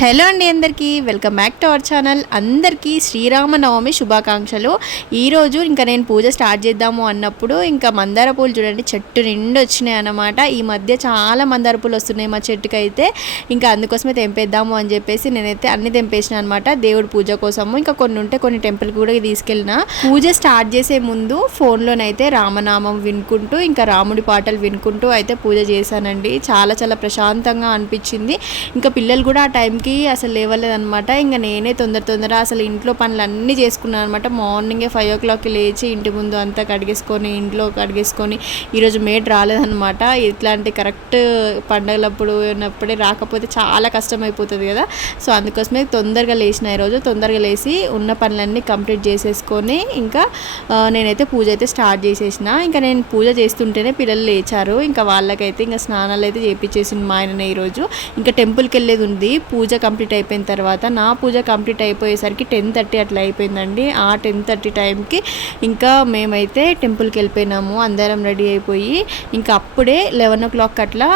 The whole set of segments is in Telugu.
హలో అండి అందరికీ welcome back to our channel. అందరికీ శ్రీరామనవమి శుభాకాంక్షలు. ఈరోజు ఇంకా నేను పూజ స్టార్ట్ చేద్దాము అన్నప్పుడు ఇంకా మందార పూలు చూడండి చెట్టు నిండు వచ్చినాయి అన్నమాట. ఈ మధ్య చాలా మందార పూలు వస్తున్నాయి మా చెట్టుకి అయితే ఇంకా అందుకోసమే తెంపేద్దాము అని చెప్పేసి నేనైతే అన్ని తెంపేసిన అనమాట దేవుడి పూజ కోసము ఇంకా కొన్ని ఉంటే కొన్ని టెంపుల్ కూడా తీసుకెళ్ళిన. పూజ స్టార్ట్ చేసే ముందు ఫోన్లోనైతే రామనామం వినుకుంటూ ఇంకా రాముడి పాటలు వినుకుంటూ అయితే పూజ చేశానండి. చాలా చాలా ప్రశాంతంగా అనిపించింది. ఇంకా పిల్లలు కూడా ఆ టైంకి అసలు లేవలేదనమాట ఇంకా నేనే తొందర తొందర అసలు ఇంట్లో పనులు అన్నీ చేసుకున్నాను అనమాట మార్నింగే ఫైవ్ ఓ క్లాక్కి లేచి ఇంటి ముందు అంతా కడిగేసుకొని ఇంట్లో కడిగేసుకొని ఈరోజు మేడ్ రాలేదనమాట ఇట్లాంటి కరెక్ట్ పండగలప్పుడు ఉన్నప్పుడే రాకపోతే చాలా కష్టం అయిపోతుంది కదా. సో అందుకోసమే తొందరగా లేచిన ఈరోజు తొందరగా లేచి ఉన్న పనులన్నీ కంప్లీట్ చేసేసుకొని ఇంకా నేనైతే పూజ అయితే స్టార్ట్ చేసేసిన. ఇంకా నేను పూజ చేస్తుంటేనే పిల్లలు లేచారు. ఇంకా వాళ్ళకైతే ఇంకా స్నానాలు అయితే చేపించేసింది మా ఆయన ఈరోజు ఇంకా టెంపుల్కి వెళ్ళేది ఉంది. పూజ కంప్లీట్ అయిపోయిన తర్వాత నా పూజ కంప్లీట్ అయిపోయేసరికి టెన్ థర్టీ అట్లా అయిపోయిందండి. ఆ టెన్ థర్టీ టైంకి ఇంకా మేమైతే టెంపుల్కి వెళ్ళిపోయినాము. అందరం రెడీ అయిపోయి ఇంకా అప్పుడే లెవెన్ ఓ క్లాక్ అట్లా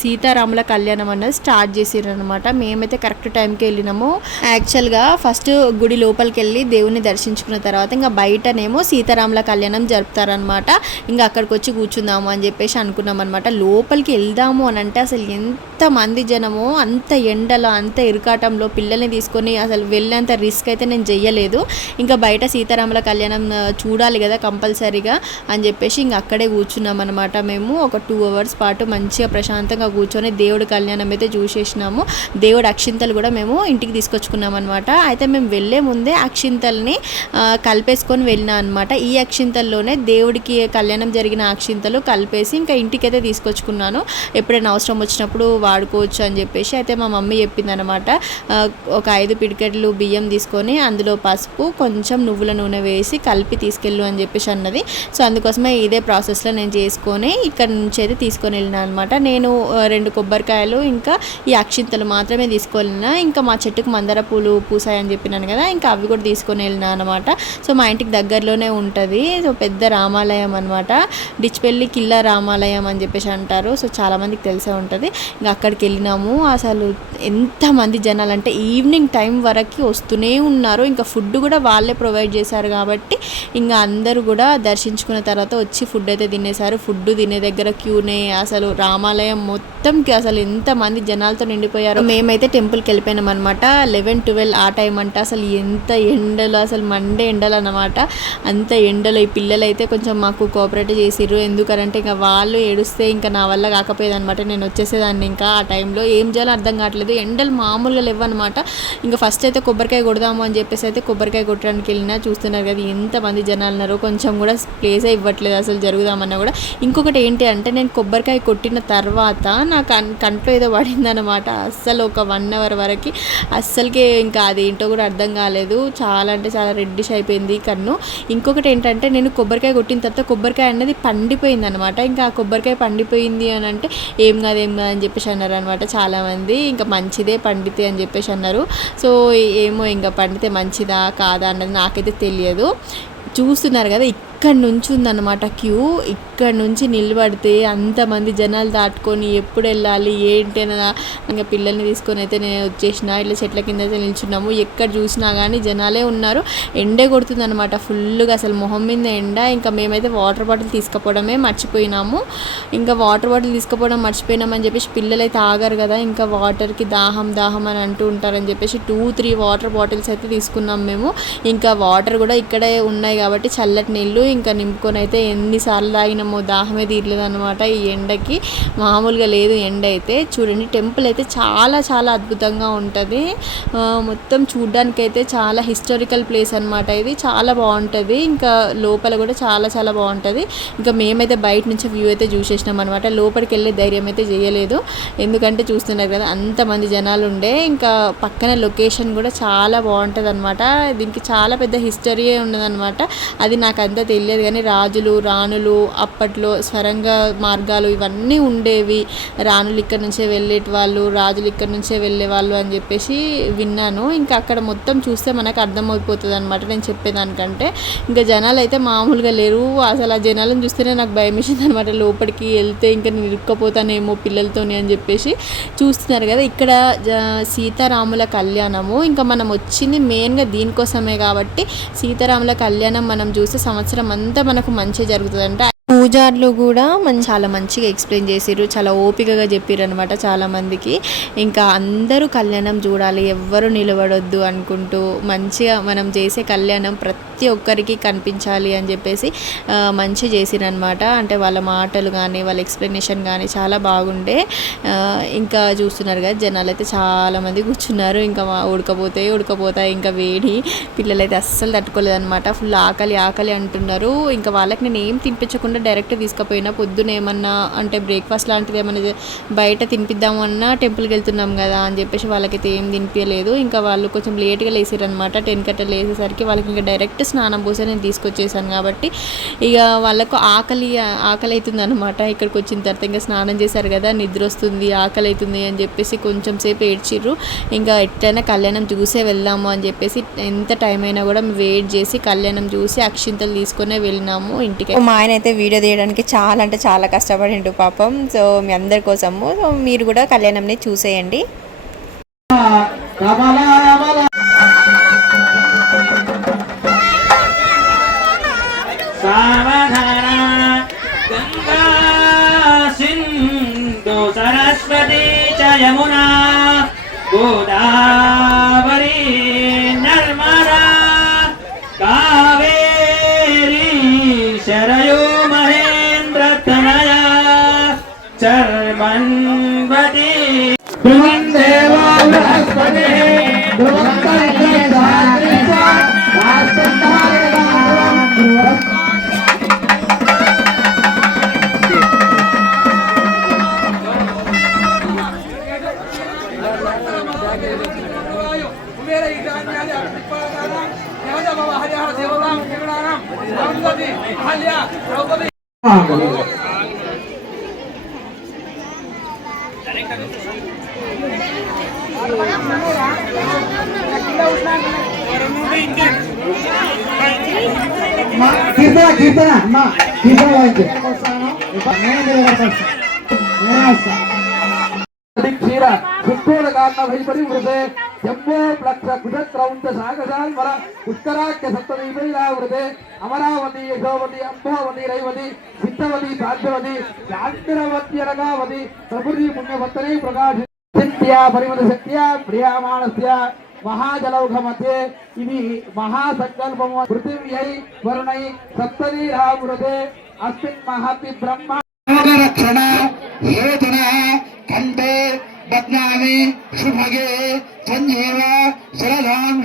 సీతారాముల కళ్యాణం అన్నది స్టార్ట్ చేసిర్రు అనమాట మేమైతే కరెక్ట్ టైంకి వెళ్ళినాము. యాక్చువల్గా ఫస్ట్ గుడి లోపలికి వెళ్ళి దేవుని దర్శించుకున్న తర్వాత ఇంకా బయటనేమో సీతారాముల కళ్యాణం జరుపుతారనమాట ఇంకా అక్కడికి వచ్చి కూర్చుందాము అని చెప్పేసి అనుకున్నాం అనమాట లోపలికి వెళ్దాము అని అంటే అసలు ఎంత మంది జనమో అంత ఎండల అంత ఇరుకాటంలో పిల్లల్ని తీసుకొని అసలు వెళ్ళేంత రిస్క్ అయితే నేను చెయ్యలేదు. ఇంకా బయట సీతారాముల కళ్యాణం చూడాలి కదా కంపల్సరీగా అని చెప్పేసి ఇంకా అక్కడే కూర్చున్నాం అనమాట మేము ఒక టూ అవర్స్ పాటు మంచిగా ప్రశాంతంగా కూర్చొని దేవుడి కళ్యాణం అయితే చూసేసినాము. దేవుడి అక్షింతలు కూడా మేము ఇంటికి తీసుకొచ్చుకున్నాం అనమాట అయితే మేము వెళ్ళే ముందే అక్షింతల్ని కలిపేసుకొని వెళ్ళినా అనమాట ఈ అక్షింతల్లోనే దేవుడికి కళ్యాణం జరిగిన అక్షింతలు కలిపేసి ఇంకా ఇంటికైతే తీసుకొచ్చుకున్నాను. ఎప్పుడైనా అవసరం వచ్చినప్పుడు వాడుకోవచ్చు అని చెప్పేసి అయితే మా మమ్మీ చెప్పింది అనమాట ఒక ఐదు పిడికెట్లు బియ్యం తీసుకొని అందులో పసుపు కొంచెం నువ్వుల నూనె వేసి కలిపి తీసుకెళ్ళు అని చెప్పేసి అన్నది. సో అందుకోసమే ఇదే ప్రాసెస్లో నేను చేసుకొని ఇక్కడ నుంచి అయితే తీసుకొని వెళ్ళిన అనమాట. నేను రెండు కొబ్బరికాయలు ఇంకా ఈ అక్షింతలు మాత్రమే తీసుకెళ్ళిన ఇంకా మా చెట్టుకు మందార పూలు పూసాయని చెప్పినాను కదా ఇంకా అవి కూడా తీసుకొని వెళ్ళిన అనమాట. సో మా ఇంటికి దగ్గరలోనే ఉంటుంది. సో పెద్ద రామాలయం అనమాట. డిచ్పెల్లి కిల్లా రామాలయం అని చెప్పేసి అంటారు. సో చాలామందికి తెలిసే ఉంటుంది. ఇంకా అక్కడికి వెళ్ళినాము. అసలు ఎంతమంది జనాలు అంటే ఈవినింగ్ టైం వరకు వస్తూనే ఉన్నారు. ఇంకా ఫుడ్ కూడా వాళ్ళే ప్రొవైడ్ చేశారు కాబట్టి ఇంకా అందరూ కూడా దర్శించుకున్న తర్వాత వచ్చి ఫుడ్ అయితే తినేశారు. ఫుడ్ తినే దగ్గర క్యూనే అసలు రామాలయం మొత్తంకి అసలు ఎంతమంది జనాలతో నిండిపోయారు. మేమైతే టెంపుల్కి వెళ్ళిపోయినాం అనమాట లెవెన్ ట్వెల్వ్ ఆ టైం అంటే అసలు ఎంత ఎండలు అసలు మండే ఎండలు అనమాట అంత ఎండలు. ఈ పిల్లలు అయితే కొంచెం మాకు కోఆపరేట్ చేసిర్రు. ఎందుకంటే ఇంకా వాళ్ళు ఏడుస్తే ఇంకా నా వల్ల కాకపోయేది అనమాట నేను వచ్చేసేదాన్ని ఇంకా ఆ టైంలో. ఏం చేయాలో అర్థం కావట్లేదు. ఎండలు మామూలుగా లేవన్నమాట. ఇంకా ఫస్ట్ అయితే కొబ్బరికాయ కొడదాము అని చెప్పేసి అయితే కొబ్బరికాయ కొట్టడానికి వెళ్ళినా చూస్తున్నారు కదా ఎంతమంది జనాలు ఉన్నారో. కొంచెం కూడా ప్లేసే ఇవ్వట్లేదు అసలు జరుగుదామన్నా కూడా. ఇంకొకటి ఏంటి అంటే నేను కొబ్బరికాయ కొట్టిన తర్వాత నా కన్ కంట్లో ఏదో పడిందనమాట అస్సలు ఒక వన్ అవర్ వరకు అస్సలకే ఇంకా అది ఏంటో కూడా అర్థం కాలేదు. చాలా అంటే చాలా రెడ్డిష్ అయిపోయింది కన్ను. ఇంకొకటి ఏంటంటే నేను కొబ్బరికాయ కొట్టిన తర్వాత కొబ్బరికాయ అనేది పండిపోయింది అనమాట ఇంకా ఆ కొబ్బరికాయ పండిపోయింది అని అంటే ఏం కాదు ఏం కాదు అని చెప్పేసి అన్నారు అనమాట చాలామంది. ఇంకా మంచి మంచిదే పండితే అని చెప్పేసి అన్నారు. సో ఏమో ఇంకా పండితే మంచిదా కాదా అన్నది నాకైతే తెలియదు. చూస్తున్నారు కదా ఇక్కడ నుంచి ఉందన్నమాట క్యూ. ఇక్కడ నుంచి నిలబడితే అంతమంది జనాలు దాటుకొని ఎప్పుడు వెళ్ళాలి ఏంటి అని ఇంకా పిల్లల్ని తీసుకొని అయితే నేను వచ్చేసిన ఇట్లా చెట్ల కింద అయితే నిల్చున్నాము. ఎక్కడ చూసినా కానీ జనాలే ఉన్నారు. ఎండే కొడుతుందన్నమాట. ఫుల్గా అసలు మొహం మీద ఎండ. ఇంకా మేమైతే వాటర్ బాటిల్ తీసుకుపోవడమే మర్చిపోయినాము. ఇంకా వాటర్ బాటిల్ తీసుకుపోవడం మర్చిపోయినామని చెప్పేసి పిల్లలు అయితే ఆగారు కదా. ఇంకా వాటర్కి దాహం దాహం అని అంటూ ఉంటారని చెప్పేసి టూ త్రీ వాటర్ బాటిల్స్ అయితే తీసుకున్నాం మేము. ఇంకా వాటర్ కూడా ఇక్కడే ఉన్నాయి కాబట్టి చల్లటి నీళ్ళు. ఇంకా నింపుకొని అయితే ఎన్నిసార్లు తాగినామో దాహమే తీర్లేదు అనమాట ఈ ఎండకి. మామూలుగా లేదు ఎండ అయితే చూడండి టెంపుల్ అయితే చాలా చాలా అద్భుతంగా ఉంటుంది. మొత్తం చూడ్డానికైతే అయితే చాలా హిస్టారికల్ ప్లేస్ అనమాట ఇది. చాలా బాగుంటుంది. ఇంకా లోపల కూడా చాలా చాలా బాగుంటుంది. ఇంకా మేమైతే బయట నుంచి వ్యూ అయితే చూసేసినాం అనమాట లోపలికి వెళ్ళే ధైర్యం అయితే చేయలేదు. ఎందుకంటే చూస్తున్నారు కదా అంతమంది జనాలు ఉండే. ఇంకా పక్కన లొకేషన్ కూడా చాలా బాగుంటుంది అనమాట దీనికి చాలా పెద్ద హిస్టరీయే ఉన్నదన్నమాట. అది నాకు అంతా తెలియదు తెలియదు కానీ రాజులు రాణులు అప్పట్లో స్వరంగ మార్గాలు ఇవన్నీ ఉండేవి. రాణులు ఇక్కడ నుంచే వెళ్ళేటి వాళ్ళు రాజులు ఇక్కడ నుంచే వెళ్ళే వాళ్ళు అని చెప్పేసి విన్నాను. ఇంకా అక్కడ మొత్తం చూస్తే మనకు అర్థమైపోతుంది అనమాట నేను చెప్పేదానికంటే. ఇంకా జనాలు అయితే మామూలుగా లేరు. అసలు ఆ జనాలను చూస్తేనే నాకు భయం వేసింది అనమాట లోపలికి వెళ్తే ఇంకా నేను ఇరుక్కపోతానేమో పిల్లలతోని అని చెప్పేసి చూస్తున్నారు కదా. ఇక్కడ జ- సీతారాముల కళ్యాణము ఇంకా మనం వచ్చింది మెయిన్గా దీనికోసమే కాబట్టి సీతారాముల కళ్యాణం మనం చూస్తే సంవత్సరం అంతా మనకు మంచి జరుగుతుంది పూజార్లు కూడా మన చాలా మంచిగా ఎక్స్ప్లెయిన్ చేసిర్రు. చాలా ఓపికగా చెప్పారు అనమాట చాలా మందికి ఇంకా అందరూ కళ్యాణం చూడాలి ఎవ్వరు నిలబడొద్దు అనుకుంటూ మంచిగా మనం చేసే కళ్యాణం ప్రతి ఒక్కరికి కనిపించాలి అని చెప్పేసి మంచి చేసిరనమాట అంటే వాళ్ళ మాటలు కానీ వాళ్ళ ఎక్స్ప్లెనేషన్ కానీ చాలా బాగుండే. ఇంకా చూస్తున్నారు కదా జనాలు అయితే చాలా మంది కూర్చున్నారు. ఇంకా ఉడకపోతే ఉడకపోతాయి ఇంకా వేడి. పిల్లలైతే అస్సలు తట్టుకోలేదన్నమాట. ఫుల్ ఆకలి ఆకలి అంటున్నారు. ఇంకా వాళ్ళకి నేను ఏం తినిపించకుండా డైరెక్ట్ తీసుకుపోయినా పొద్దున ఏమన్నా అంటే బ్రేక్ఫాస్ట్ లాంటిది ఏమన్నా బయట తినిపిద్దాము అన్నా టెంపుల్కి వెళ్తున్నాం కదా అని చెప్పేసి వాళ్ళకైతే ఏం తినిపించలేదు ఇంకా వాళ్ళు కొంచెం లేట్గా లేసారనమాట టెన్ కట్ట లేసేసరికి వాళ్ళకి ఇంకా డైరెక్ట్ స్నానం పోసే నేను తీసుకొచ్చేసాను కాబట్టి ఇక వాళ్ళకు ఆకలి ఆకలి అవుతుంది అనమాట ఇక్కడికి వచ్చిన తర్వాత ఇంకా స్నానం చేశారు కదా నిద్ర వస్తుంది ఆకలి అవుతుంది అని చెప్పేసి కొంచెం సేపు ఏడ్చిర్రు. ఇంకా ఎట్లయినా కళ్యాణం చూసే వెళ్దాము అని చెప్పేసి ఎంత టైం అయినా కూడా వెయిట్ చేసి కళ్యాణం చూసి అక్షింతలు తీసుకునే వెళ్ళినాము ఇంటికి. మా ఆయన అయితే వీడియో తీయడానికి చాలా అంటే చాలా కష్టపడిండు పాపం. సో మీ అందరి కోసము సో మీరు కూడా కళ్యాణంని చూసేయండి. సరస్వతి చ యమునా కీర్తన కీర్తన అమ్మా కీర్తన వాయించు. క్షీర చుట్టూల కారణ భైపరి వృతే జంబో ప్లక్ష కుశక్రౌంచ సాగసాల్వర ఉత్తరాఖ్య సప్తదీపైలా వృతే అమరావతి యశోవతి అంబావతి రైవతి సిద్ధవతి సాధ్యవతి శాంతిరవతి అనగావతి ప్రభుతి పుణ్యవత్తనే ప్రకాశ శక్త్యా పరిమిత శక్త్యా ప్రియామాణస్య. మహాజలౌఘ మధ్యే ఇది మహాసంకల్పము. పృథివ్యై వరుణై సప్తదీరామృతే అస్మిన్ మహతి బ్రహ్మ. రక్షణ హేతున కంటే బద్నామి శుభగే సంజీవ శరదాం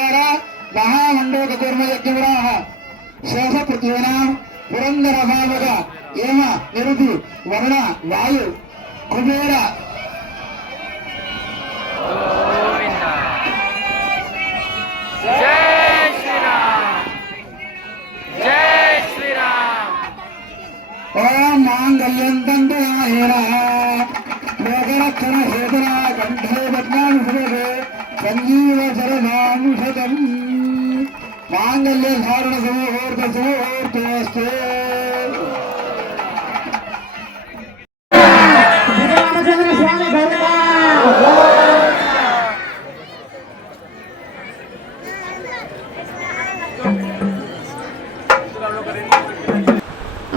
பிரகார மகாமண்டோக கூர்ம யஜ்ஞவராக சேஷ பிருத்திவனாம் புரந்தர பாவக ஏம நிருதி வருண ನನ್ನಲ್ಲಿ ಧಾರಣ ಸಮೂಹ ಸಮೂಹ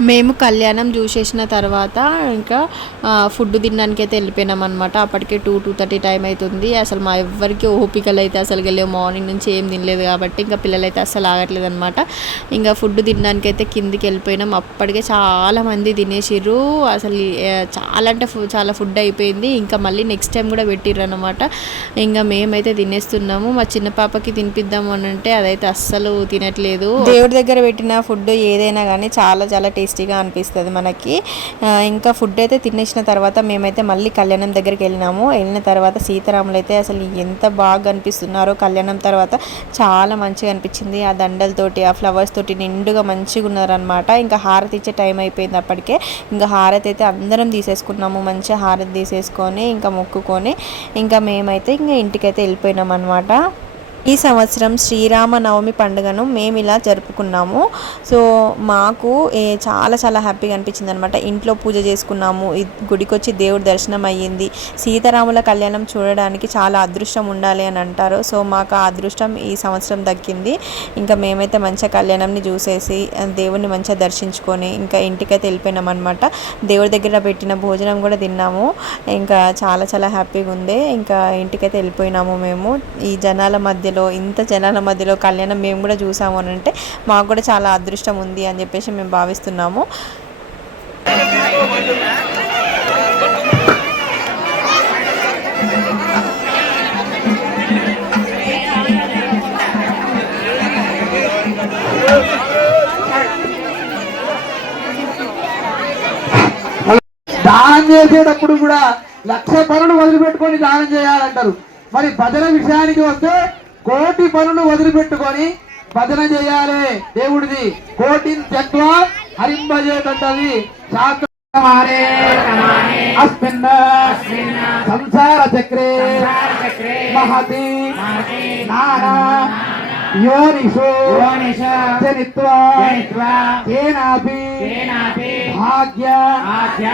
మేము కళ్యాణం చూసేసిన తర్వాత ఇంకా ఫుడ్ తినడానికి అయితే వెళ్ళిపోయినాం అనమాట అప్పటికే టూ టూ థర్టీ టైం అవుతుంది. అసలు మా ఎవ్వరికి ఓపికలు అయితే అసలు వెళ్ళే మార్నింగ్ నుంచి ఏం తినలేదు కాబట్టి ఇంకా పిల్లలు అయితే అసలు ఆగట్లేదు అనమాట ఇంకా ఫుడ్ తినడానికి అయితే కిందికి వెళ్ళిపోయినాం. అప్పటికే చాలామంది తినేసిర్రు. అసలు చాలా అంటే చాలా ఫుడ్ అయిపోయింది. ఇంకా మళ్ళీ నెక్స్ట్ టైం కూడా పెట్టిర్రు అనమాట ఇంకా మేమైతే తినేస్తున్నాము. మా చిన్న పాపకి తినిపిద్దాము అని అంటే అదైతే అస్సలు తినట్లేదు. దేవుడి దగ్గర పెట్టిన ఫుడ్ ఏదైనా కానీ చాలా చాలా టేస్ట్ టేస్టీగా అనిపిస్తుంది మనకి. ఇంకా ఫుడ్ అయితే తినేసిన తర్వాత మేమైతే మళ్ళీ కళ్యాణం దగ్గరికి వెళ్ళినాము. వెళ్ళిన తర్వాత సీతారాములు అయితే అసలు ఎంత బాగా అనిపిస్తున్నారో కళ్యాణం తర్వాత చాలా మంచిగా అనిపించింది. ఆ దండలతోటి ఆ ఫ్లవర్స్ తోటి నిండుగా మంచిగా ఉన్నారనమాట ఇంకా హారతి ఇచ్చే టైం అయిపోయింది అప్పటికే. ఇంకా హారతి అయితే అందరం తీసేసుకున్నాము. మంచిగా హారతి తీసేసుకొని ఇంకా మొక్కుకొని ఇంకా మేమైతే ఇంకా ఇంటికైతే వెళ్ళిపోయినాం అనమాట ఈ సంవత్సరం శ్రీరామనవమి పండుగను మేము ఇలా జరుపుకున్నాము. సో మాకు ఏ చాలా చాలా హ్యాపీగా అనిపించింది అనమాట ఇంట్లో పూజ చేసుకున్నాము. గుడికొచ్చి దేవుడి దర్శనం అయ్యింది. సీతారాముల కళ్యాణం చూడడానికి చాలా అదృష్టం ఉండాలి అని అంటారు. సో మాకు ఆ అదృష్టం ఈ సంవత్సరం దక్కింది. ఇంకా మేమైతే మంచిగా కళ్యాణంని చూసేసి దేవుడిని మంచిగా దర్శించుకొని ఇంకా ఇంటికైతే వెళ్ళిపోయినాం అనమాట దేవుడి దగ్గర పెట్టిన భోజనం కూడా తిన్నాము. ఇంకా చాలా చాలా హ్యాపీగా ఉంది ఇంకా ఇంటికైతే వెళ్ళిపోయినాము మేము. ఈ జనాల మధ్య మధ్యలో ఇంత జనాల మధ్యలో కళ్యాణం మేము కూడా చూసాము అని అంటే మాకు కూడా చాలా అదృష్టం ఉంది అని చెప్పేసి మేము భావిస్తున్నాము. దానం చేసేటప్పుడు కూడా లక్ష పనులు వదిలిపెట్టుకొని దానం చేయాలంటారు. మరి భజన విషయానికి వస్తే కోటి పనులు వదిలిపెట్టుకొని భజన చేయాలి దేవుడిది. కోటిని త్యక్వ హరింపజేటది అస్మిన్ సంసార చక్రే. మహతి. నానా. యోనిషు. జనిత్వా. కేనాపి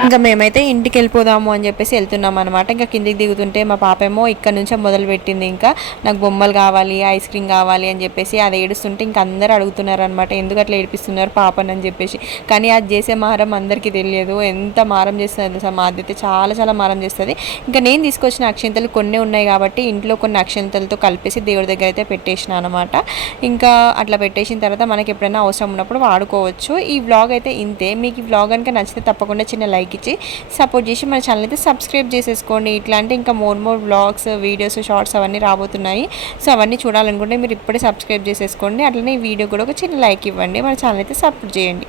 ఇంకా మేమైతే ఇంటికి వెళ్ళిపోదాము అని చెప్పేసి వెళ్తున్నాం అనమాట ఇంకా కిందికి దిగుతుంటే మా పాపేమో ఇక్కడ నుంచే మొదలు పెట్టింది ఇంకా నాకు బొమ్మలు కావాలి ఐస్ క్రీమ్ కావాలి అని చెప్పేసి అది ఏడుస్తుంటే ఇంకా అందరు అడుగుతున్నారు అనమాట ఎందుకు అట్లా ఏడిపిస్తున్నారు పాపని అని చెప్పేసి. కానీ అది చేసే మారం అందరికీ తెలియదు. ఎంత మారం చేస్తుంది తెలుసా? మా అయితే చాలా చాలా మారం చేస్తుంది. ఇంకా నేను తీసుకొచ్చిన అక్షంతలు కొన్ని ఉన్నాయి కాబట్టి ఇంట్లో కొన్ని అక్షంతలతో కలిపేసి దేవుడి దగ్గర అయితే పెట్టేసిన అనమాట ఇంకా అట్లా పెట్టేసిన తర్వాత మనకి ఎప్పుడైనా అవసరం ఉన్నప్పుడు వాడుకోవచ్చు. ఈ వ్లాగ్ అయితే ఇంతే. మీకు ఈ బ్లాగ్ కనుక నచ్చితే తప్పకుండా చిన్న లైక్ ఇచ్చి సపోర్ట్ చేసి మన ఛానల్ అయితే సబ్స్క్రైబ్ చేసేసుకోండి. ఇట్లాంటి ఇంకా more more vlogs videos shorts అవన్నీ రాబోతున్నాయి. సో అవన్నీ చూడాలనుకుంటే మీరు ఇప్పుడే సబ్స్క్రైబ్ చేసేసుకోండి. అట్లనే ఈ వీడియో కూడా ఒక చిన్న లైక్ ఇవ్వండి. మన ఛానల్ అయితే సపోర్ట్ చేయండి.